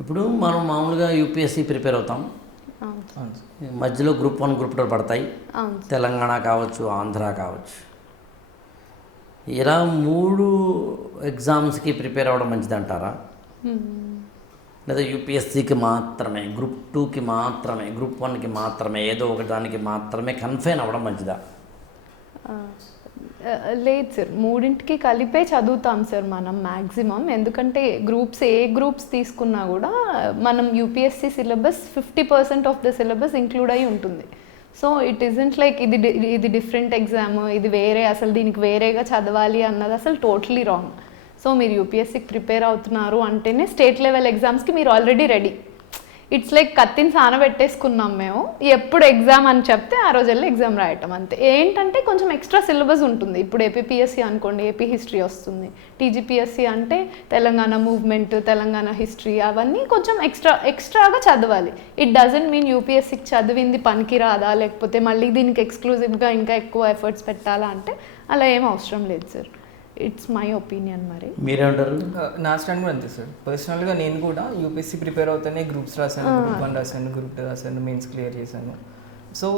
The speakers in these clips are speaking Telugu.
ఇప్పుడు మనం మామూలుగా యూపీఎస్సీ ప్రిపేర్ అవుతాం. మధ్యలో గ్రూప్ వన్ గ్రూప్ టూ పడతాయి. తెలంగాణ కావచ్చు ఆంధ్ర కావచ్చు. ఇలా మూడు ఎగ్జామ్స్కి ప్రిపేర్ అవ్వడం మంచిదంటారా? లేదా యూపీఎస్సీకి మాత్రమే గ్రూప్ టూకి మాత్రమే గ్రూప్ వన్కి మాత్రమే ఏదో ఒక దానికి మాత్రమే కన్ఫైన్ అవ్వడం మంచిదా? లేదు సార్ మూడింటికి కలిపే చదువుతాం సార్ మనం మ్యాక్సిమం ఎందుకంటే గ్రూప్స్ ఏ గ్రూప్స్ తీసుకున్నా కూడా మనం UPSC syllabus fifty percent of the syllabus include అయి ఉంటుంది. సో ఇట్ ఈజెంట్ లైక్ ఇది ఇది డిఫరెంట్ ఎగ్జామ్ ఇది వేరే అసలు దీనికి వేరేగా చదవాలి అన్నది అసలు టోటలీ రాంగ్. సో మీరు యూపీఎస్సీకి ప్రిపేర్ అవుతున్నారు అంటేనే స్టేట్ లెవెల్ ఎగ్జామ్స్కి మీరు ఆల్రెడీ రెడీ. ఇట్స్ లైక్ కత్తిని సానబెట్టేసుకున్నాం మేము. ఎప్పుడు ఎగ్జామ్ అని చెప్తే ఆ రోజు వెళ్ళి ఎగ్జామ్ రాయటం అంతే. ఏంటంటే కొంచెం ఎక్స్ట్రా సిలబస్ ఉంటుంది. ఇప్పుడు ఏపీపీఎస్సీ అనుకోండి ఏపీ హిస్టరీ వస్తుంది. టీజీపీఎస్సీ అంటే తెలంగాణ మూవ్మెంట్ తెలంగాణ హిస్టరీ అవన్నీ కొంచెం ఎక్స్ట్రా ఎక్స్ట్రాగా చదవాలి. ఇట్ డజంట్ మీన్ యూపీఎస్సీకి చదివింది పనికి రాదా లేకపోతే మళ్ళీ దీనికి ఎక్స్క్లూజివ్గా ఇంకా ఎక్కువ ఎఫర్ట్స్ పెట్టాలా అంటే అలా ఏం అవసరం లేదు సార్ ఇట్స్ మై ఒపీనియన్ మరి మీరేమంటారు? నా స్టాండ్ కూడా అంతే సార్. పర్సనల్గా నేను కూడా యూపీఎస్సీ ప్రిపేర్ అవుతానే గ్రూప్స్ రాశాను గ్రూప్ వన్ రాశాను గ్రూప్ టూ రాశాను మెయిన్స్ క్లియర్ చేశాను. సో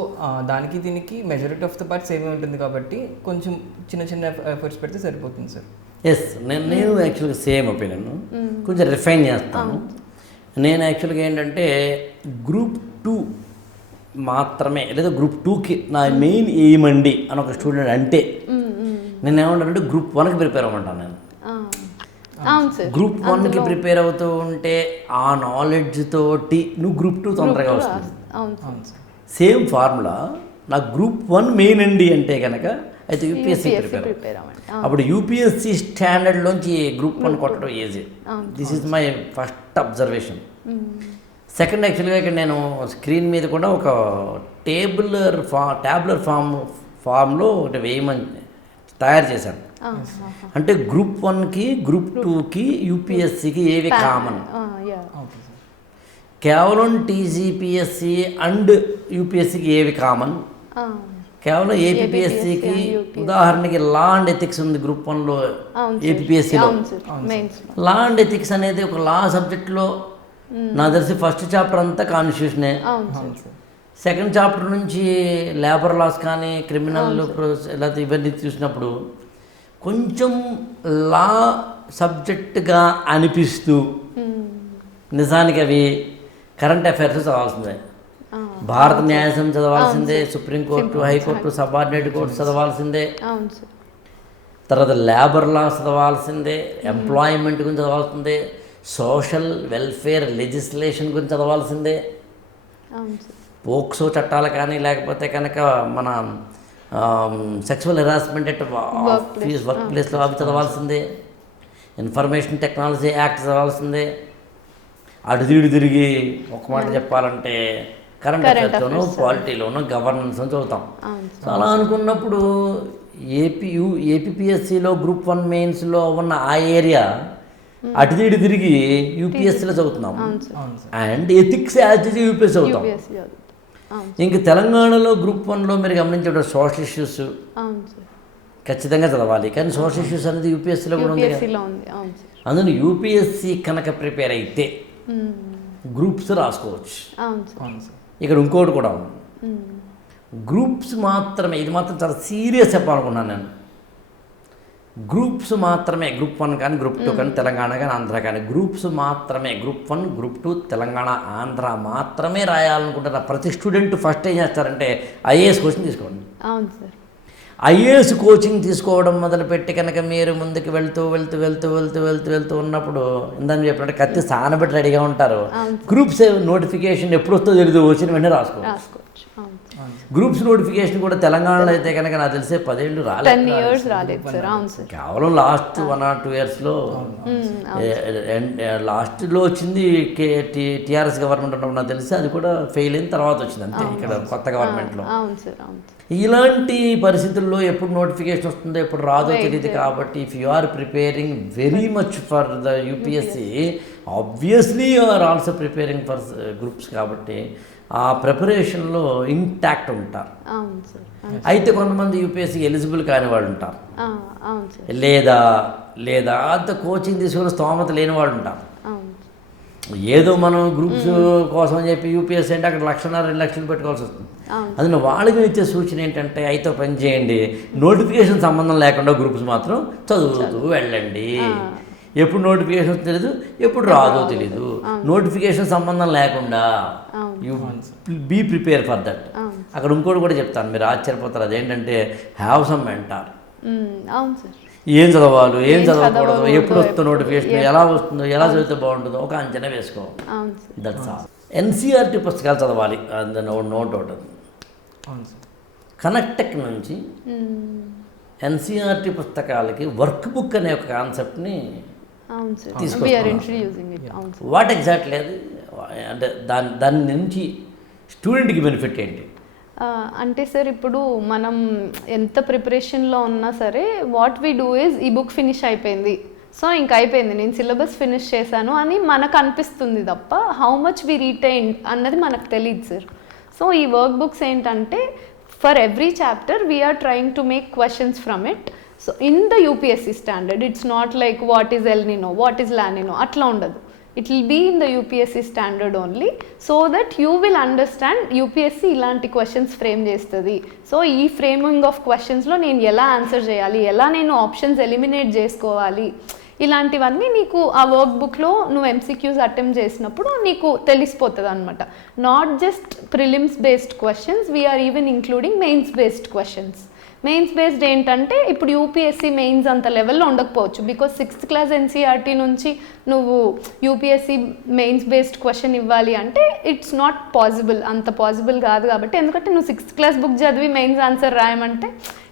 దానికి దీనికి మెజారిటీ ఆఫ్ ద పార్ట్స్ ఏమీ ఉంటుంది కాబట్టి కొంచెం చిన్న చిన్న ఎఫర్ట్స్ పెడితే సరిపోతుంది సార్. ఎస్ నేను నేను యాక్చువల్గా సేమ్ ఒపీనియన్ కొంచెం రిఫైన్ చేస్తాను. నేను యాక్చువల్గా ఏంటంటే గ్రూప్ టూ మాత్రమే లేదా గ్రూప్ టూకి నా మెయిన్ ఎయిమ్ అండి అని ఒక స్టూడెంట్ అంటే నేను ఏమంటానంటే గ్రూప్ వన్కి ప్రిపేర్ అవ్వమంటాను నేను. గ్రూప్ వన్కి ప్రిపేర్ అవుతూ ఉంటే ఆ నాలెడ్జ్ తోటి నువ్వు గ్రూప్ టూ తొందరగా వస్తుంది. సేమ్ ఫార్ములా నా గ్రూప్ వన్ మెయిన్ అండి అంటే కనుక అయితే యూపీఎస్సీ ప్రిపేర్ అప్పుడు యూపీఎస్సీ స్టాండర్డ్లోంచి గ్రూప్ వన్ కొట్టడం easy this is my first observation second యాక్చువల్గా ఇక్కడ నేను స్క్రీన్ మీద కూడా ఒక టేబులర్ ఫా ట్యాబులర్ ఫామ్ ఫామ్లో ఒకటి వేయమని తయారు చేశాను అంటే గ్రూప్ వన్కి గ్రూప్ టూకి యూపీఎస్సికి ఏవి కామన్? కేవలం టీజీపీఎస్సి అండ్ యూపీఎస్సికి ఏవి కామన్? ఆ, కేవలం ఏపీఎస్సికి ఉదాహరణకి లా అండ్ ఎథిక్స్ ఉంది గ్రూప్ వన్లో. ఏపీఎస్సిలో లా. అండ్ ఎథిక్స్ అనేది ఒక లా సబ్జెక్ట్లో నాకు తెలిసి ఫస్ట్ చాప్టర్ అంతా కాన్స్టిట్యూషనే సెకండ్ చాప్టర్ నుంచి లేబర్ లాస్ కానీ క్రిమినల్ లేకపోతే ఇవన్నీ చూసినప్పుడు కొంచెం లా సబ్జెక్టుగా అనిపిస్తూ నిజానికి అవి కరెంట్ అఫైర్స్ చదవాల్సిందే. భారత న్యాయసం చదవాల్సిందే supreme court high court subordinate court చదవాల్సిందే. తర్వాత లేబర్ లా చదవాల్సిందే ఎంప్లాయ్మెంట్ గురించి చదవాల్సిందే సోషల్ వెల్ఫేర్ లెజిస్లేషన్ గురించి చదవాల్సిందే. పోక్సో చట్టాలు కానీ లేకపోతే కనుక మన sexual harassment at office work ప్లేస్లో అవి చదవాల్సిందే. ఇన్ఫర్మేషన్ టెక్నాలజీ యాక్ట్ చదవాల్సిందే. అటు తిరిగి తిరిగి ఒక మాట చెప్పాలంటే కరెంట్ అఫైర్స్లోనూ పాలిటీలోనూ గవర్నెన్స్ చదువుతాం. అవును. సో అలా అనుకున్నప్పుడు ఏపీ యూ ఏపీఎస్సిలో గ్రూప్ వన్ మెయిన్స్లో ఉన్న ఆ ఏరియా అటు తిరిగి తిరిగి. యూపీఎస్సీలో చదువుతున్నాం. అండ్ ఎథిక్స్ యాజ్ యూపీఎస్సీ చదువుతాం. ఇంక తెలంగాణలో గ్రూప్ వన్లో మీరు గమనించే సోషల్ ఇష్యూస్ అవును సార్. ఖచ్చితంగా చదవాలి. కానీ సోషల్ ఇష్యూస్ అనేది యూపీఎస్సీలో కూడా ఉంది కదా. యూపీఎస్సీలో ఉంది. అవును సార్. అందులో యూపీఎస్సీ కనుక ప్రిపేర్ అయితే. గ్రూప్స్ రాసుకోవచ్చు. అవును సార్. అవును సార్. ఇక్కడ ఇంకోటి కూడా ఉంది. గ్రూప్స్ మాత్రమే ఇది మాత్రం చాలా సీరియస్ చెప్పాలనుకున్నాను నేను. గ్రూప్స్ మాత్రమే గ్రూప్ వన్ కానీ గ్రూప్ టూ కానీ తెలంగాణ కానీ ఆంధ్ర కానీ గ్రూప్స్ మాత్రమే group one group two Telangana Andhra మాత్రమే రాయాలనుకుంటున్న ప్రతి స్టూడెంట్ ఫస్ట్ ఏం చేస్తారంటే ఐఏఎస్ క్వశ్చన్ తీసుకోండి. అవును సార్. ఐఏఎస్ కోచింగ్ తీసుకోవడం మొదలుపెట్టి కనుక మీరు ముందుకు వెళ్తూ వెళ్తూ వెళ్తూ వెళ్తూ వెళ్తూ వెళ్తూ ఉన్నప్పుడు ఇందని చెప్పినట్టు కత్తి సానబెట్టి రెడీగా ఉంటారు. గ్రూప్స్ నోటిఫికేషన్ ఎప్పుడు వస్తుందో తెలియదు వచ్చిన వెంటనే రాసుకో. రాసుకోవచ్చు. గ్రూప్స్ నోటిఫికేషన్ కూడా తెలంగాణలో అయితే కనుక నాకు తెలిసే పదేళ్ళు రాలేదు. కేవలం లాస్ట్ వన్ ఆర్ టూ ఇయర్స్లో లాస్ట్లో వచ్చింది కే టీఆర్ఎస్ గవర్నమెంట్ ఉన్నప్పుడు నాకు తెలిసి అది కూడా ఫెయిల్ అయిన తర్వాత వచ్చింది అంతే ఇక్కడ కొత్త గవర్నమెంట్లో. ఇలాంటి పరిస్థితుల్లో ఎప్పుడు నోటిఫికేషన్ వస్తుందో ఎప్పుడు రాదో తెలియదు కాబట్టి if you are preparing very much for the UPSC obviously you are also preparing for groups కాబట్టి ఆ ప్రిపరేషన్లో ఇంటాక్ట్ ఉంటారు. అయితే కొంతమంది యూపీఎస్సీ ఎలిజిబుల్ కాని వాళ్ళు ఉంటారు. లేదా లేదా అంత కోచింగ్ తీసుకుని స్తోమత లేని వాళ్ళు ఉంటారు. ఏదో మనం గ్రూప్స్ కోసం అని చెప్పి యూపీఎస్సీ అంటే అక్కడ లక్షన్నర రెండు లక్షలు పెట్టుకోవాల్సి వస్తుంది. అవును. అది వాళ్ళకి ఇచ్చే సూచన ఏంటంటే అయితే పని చేయండి. నోటిఫికేషన్ సంబంధం లేకుండా గ్రూప్స్ మాత్రం చదువుతూ వెళ్ళండి. ఎప్పుడు నోటిఫికేషన్ తెలియదు ఎప్పుడు రాదో తెలీదు. నోటిఫికేషన్ సంబంధం లేకుండా you be prepare for that అక్కడ ఇంకోటి కూడా చెప్తాను మీరు ఆశ్చర్యపోతారు. అదేంటంటే హ్యావ్ సమ్ మెంటార్. అవును సార్. ఏం చదవాలి ఏం చదవకూడదు ఎప్పుడు వస్తుందో నోటిఫికేషన్ ఎలా వస్తుందో ఎలా చదివితే బాగుంటుందో ఒక అంచనా వేసుకో. అవును సార్. దట్స్ ఆల్ ఎన్సీఆర్టీ పుస్తకాలు చదవాలి అది నోట్ నోట్ అవుట్ అవును సార్. కనెక్టెక్ నుంచి. ఎన్సీఆర్టీ పుస్తకాలకి వర్క్ బుక్ అనే ఒక కాన్సెప్ట్ని వాట్ ఎగ్జాక్ట్లీ అది? అంటే దాని దాని నుంచి స్టూడెంట్కి బెనిఫిట్ ఏంటి? అంటే సార్ ఇప్పుడు మనం ఎంత ప్రిపరేషన్లో ఉన్నా సరే వాట్ వీ డూ ఇస్ ఈ బుక్ ఫినిష్ అయిపోయింది. సో ఇంక అయిపోయింది. నేను సిలబస్ ఫినిష్ చేశాను అని మనకు అనిపిస్తుంది తప్ప హౌ మచ్ వి రీటైన్ అన్నది మనకు తెలియదు సార్. సో ఈ వర్క్ బుక్స్ ఏంటంటే for every chapter we're trying to make questions from it so in the UPSC standard it's not like what is El Nino what is La Nina అట్లా ఉండదు. It will be in the UPSC standard only so that you will understand UPSC ఇలాంటి క్వశ్చన్స్ ఫ్రేమ్ చేస్తుంది. సో ఈ ఫ్రేమింగ్ ఆఫ్ క్వశ్చన్స్లో నేను ఎలా ఆన్సర్ చేయాలి? ఎలా నేను ఆప్షన్స్ ఎలిమినేట్ చేసుకోవాలి? ఇలాంటివన్నీ నీకు ఆ వర్క్ బుక్లో నువ్వు ఎంసీక్యూస్ అటెంప్ట్ చేసినప్పుడు నీకు తెలిసిపోతుంది అనమాట not just prelims based questions we're even including mains based questions mains based ఏంటంటే ఇప్పుడు యూపీఎస్సీ మెయిన్స్ అంత లెవెల్లో ఉండకపోవచ్చు. బికాస్ సిక్స్త్ క్లాస్ ఎన్సీఆర్టీ నుంచి నువ్వు యూపీఎస్సీ మెయిన్స్ బేస్డ్ క్వశ్చన్ ఇవ్వాలి అంటే ఇట్స్ నాట్ పాసిబుల్ అంత పాసిబుల్ కాదు కాబట్టి. ఎందుకంటే నువ్వు సిక్స్త్ క్లాస్ బుక్ చదివి మెయిన్స్ ఆన్సర్ రాయమంటే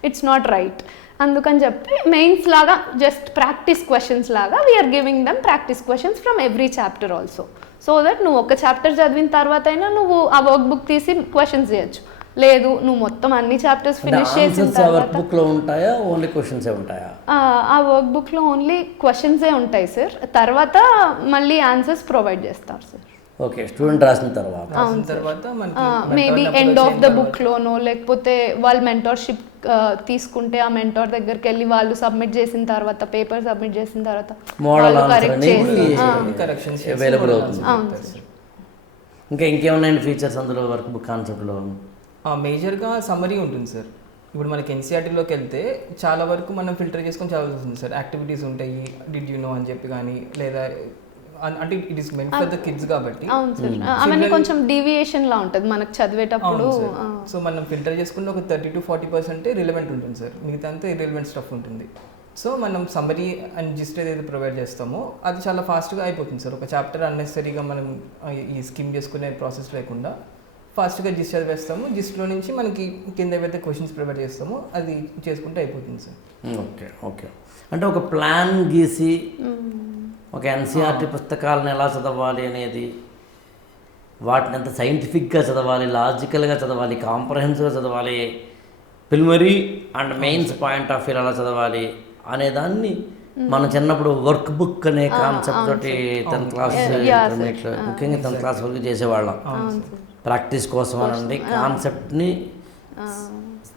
ఇట్స్ నాట్ రైట్ అందుకని చెప్పి మెయిన్స్ లాగా జస్ట్ ప్రాక్టీస్ క్వశ్చన్స్ లాగా we're giving them practice questions from every chapter also so that నువ్వు ఒక చాప్టర్ చదివిన తర్వాత అయినా నువ్వు ఆ వర్క్ బుక్ తీసి క్వశ్చన్స్ చేయొచ్చు. లేదు నువ్వు మొత్తం అన్ని చాప్టర్స్ ఫినిష్ చేసిన ఆన్సర్స్ ఆ వర్క్ తర్వాత ఉంటాయా? ఓన్లీ క్వశ్చన్సే ఉంటాయా? ఆ, ఆ వర్క్ బుక్లో ఓన్లీ క్వశ్చన్సే ఉంటాయి సార్ తర్వాత మళ్ళీ ఆన్సర్స్ ప్రొవైడ్ చేస్తారు సార్ ఓకే స్టూడెంట్ రాసిన తర్వాత. రాసిన తర్వాత మనకి మేబీ ఎండ్ ఆఫ్ ద అయిన బుక్లోనో లేకపోతే వాళ్ళు మెంటర్షిప్ తీసుకుంటే ఆ మెంటర్ దగ్గరికి వెళ్ళి వాళ్ళు సబ్మిట్ చేసిన తర్వాత పేపర్ సబ్మిట్ చేసిన తర్వాత మోడల్ అనేది చేసి, అవైలబుల్ అవుతుంది. ఇంకా ఇంకేమున్నాయండి ఫీచర్స్ అందులో వర్క్ బుక్ కాన్సెప్ట్లో ఆ, మేజర్గా సమ్మరీ ఉంటుంది సార్. ఇప్పుడు మనకి ఎన్సీఆర్టీలోకి వెళ్తే చాలా వరకు మనం ఫిల్టర్ చేసుకొని చదవాల్సి వస్తుంది సార్. యాక్టివిటీస్ ఉంటాయి డిడ్ యూ నో అని చెప్పి కానీ లేదా అంటే it is meant for the kids కాబట్టి. అవును సార్. అవన్నీ కొంచెం డీవియేషన్ లా ఉంటుంది మనకు చదివేటప్పుడు. సో మనం ఫిల్టర్ చేసుకున్న ఒక థర్టీ టు ఫార్టీ పర్సెంటే రిలవెంట్ ఉంటుంది సార్. మిగతా అంతా ఇర్రిలవెంట్ స్టఫ్ ఉంటుంది. సో మనం సమ్మరీ అండ్ జిస్ట్ ఏదైతే ప్రొవైడ్ చేస్తామో అది చాలా ఫాస్ట్గా అయిపోతుంది సార్. ఒక చాప్టర్ అన్నెసరీగా మనం ఈ స్కిమ్ చేసుకునే ప్రాసెస్ లేకుండా ఫాస్ట్గా జిస్ట్ చదివేస్తాము. జిస్ట్లో నుంచి మనకి కింద ఏవైతే క్వశ్చన్స్ ప్రొవైడ్ చేస్తామో అది చేసుకుంటే అయిపోతుంది సార్. ఓకే ఓకే అంటే ఒక ప్లాన్ గీసి ఒక ఎన్సీఆర్టీ పుస్తకాలను ఎలా చదవాలి అనేది వాటిని ఎంత సైంటిఫిక్గా చదవాలి లాజికల్గా చదవాలి కాంప్రహెన్సివ్గా చదవాలి preliminary and mains point of view ఎలా చదవాలి అనే దాన్ని మనం చిన్నప్పుడు వర్క్ బుక్ అనే కాన్సెప్ట్ తోటి టెన్త్ క్లాస్ ముఖ్యంగా టెన్త్ క్లాస్ వరకు చేసేవాళ్ళం. ప్రాక్టీస్ కోసం అనండి కాన్సెప్ట్ని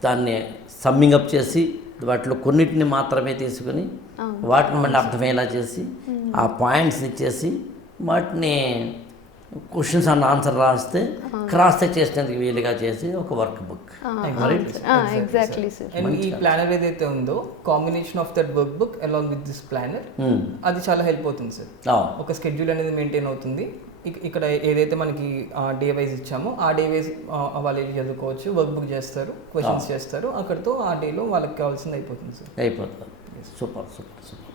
దాన్ని సమ్మింగ్ అప్ చేసి వాటిలో కొన్నిటిని మాత్రమే తీసుకుని వాటిని మళ్ళీ అర్థమయ్యేలా చేసి ఆ పాయింట్స్ ఇచ్చేసి వాటిని క్వశ్చన్స్ అన్న ఆన్సర్ రాస్తే క్రాస్ చెక్ చేసినందుకు వీలుగా చేసి ఒక work book exactly sir and ఈ ప్లానర్ ఏదైతే ఉందో combination of that work book along with this planner అది చాలా హెల్ప్ అవుతుంది సార్ ఒక స్కెడ్యూల్ అనేది మెయింటైన్ అవుతుంది. ఇక- ఇక్కడ ఏదైతే మనకి డే వైజ్ ఇచ్చామో ఆ డే వైజ్ వాళ్ళు వెళ్ళి చదువుకోవచ్చు వర్క్ బుక్ చేస్తారు క్వశ్చన్స్ చేస్తారు అక్కడితో ఆ డేలో వాళ్ళకి కావాల్సింది అయిపోతుంది సార్ అయిపోతుంది. Super super super